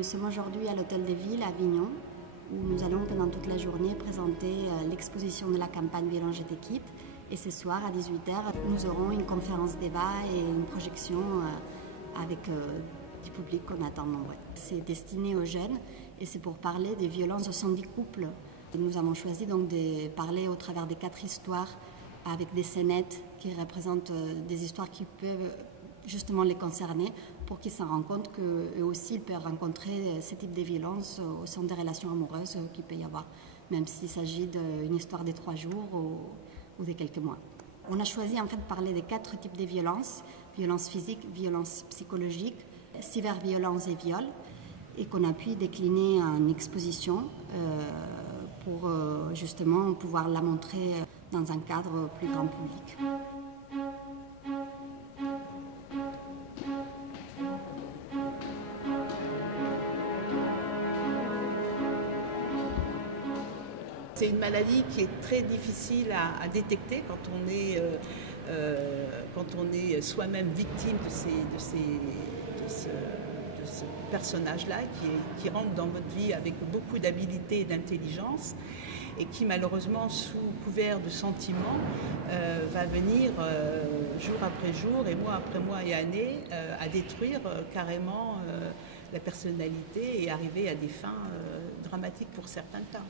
Nous sommes aujourd'hui à l'Hôtel de Ville à Avignon, où nous allons pendant toute la journée présenter l'exposition de la campagne Violence Je te quitte. Et ce soir à 18h, nous aurons une conférence débat et une projection avec du public qu'on attend nombreux. C'est destiné aux jeunes et c'est pour parler des violences au sein du couple. Nous avons choisi donc de parler au travers des 4 histoires avec des scénettes qui représentent des histoires qui peuvent justement les concerner pour qu'ils s'en rendent compte qu'eux aussi ils peuvent rencontrer ce type de violence au sein des relations amoureuses qu'il peut y avoir, même s'il s'agit d'une histoire de 3 jours ou de quelques mois. On a choisi en fait de parler des 4 types de violences: violence physique, violence psychologique, cyberviolence et viol, et qu'on a pu décliner en exposition pour justement pouvoir la montrer dans un cadre plus grand public. C'est une maladie qui est très difficile à détecter quand on est soi-même victime de ce personnage-là qui rentre dans votre vie avec beaucoup d'habileté et d'intelligence et qui malheureusement sous couvert de sentiments va venir jour après jour et mois après mois et années à détruire carrément la personnalité et arriver à des fins dramatiques pour certains cas.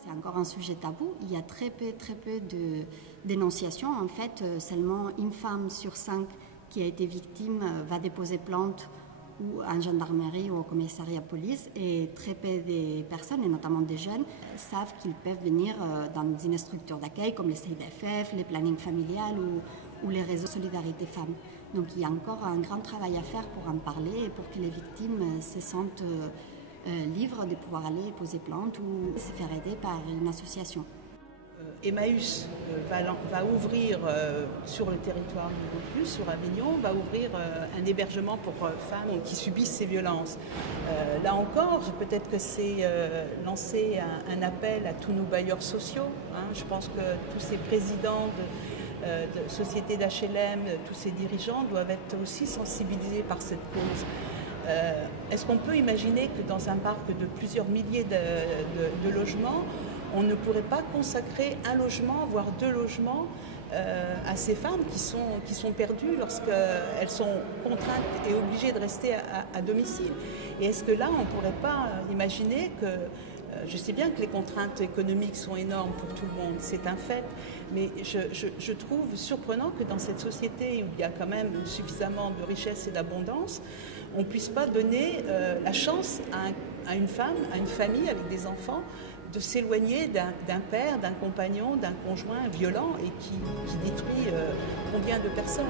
C'est encore un sujet tabou. Il y a très peu de dénonciations. En fait, seulement une femme sur 5 qui a été victime va déposer plainte ou en gendarmerie ou au commissariat de police. Et très peu de personnes, et notamment des jeunes, savent qu'ils peuvent venir dans une structure d'accueil comme les CIDFF, les plannings familiales ou les réseaux Solidarité Femmes. Donc il y a encore un grand travail à faire pour en parler et pour que les victimes se sentent libres de pouvoir aller poser plainte ou se faire aider par une association. Emmaüs va ouvrir sur le territoire de Vaucluse, sur Avignon, va ouvrir un hébergement pour femmes qui subissent ces violences. Là encore, peut-être que c'est lancer un appel à tous nos bailleurs sociaux. Je pense que tous ces présidents de sociétés d'HLM, tous ces dirigeants doivent être aussi sensibilisés par cette cause. Est-ce qu'on peut imaginer que dans un parc de plusieurs milliers de logements, on ne pourrait pas consacrer un logement, voire 2 logements à ces femmes qui sont perdues lorsqu'elles sont contraintes et obligées de rester à domicile? Et est-ce que là, on ne pourrait pas imaginer que, je sais bien que les contraintes économiques sont énormes pour tout le monde, c'est un fait, mais je trouve surprenant que dans cette société où il y a quand même suffisamment de richesse et d'abondance, on ne puisse pas donner la chance à une femme, à une famille avec des enfants, de s'éloigner d'un père, d'un compagnon, d'un conjoint violent et qui détruit combien de personnes.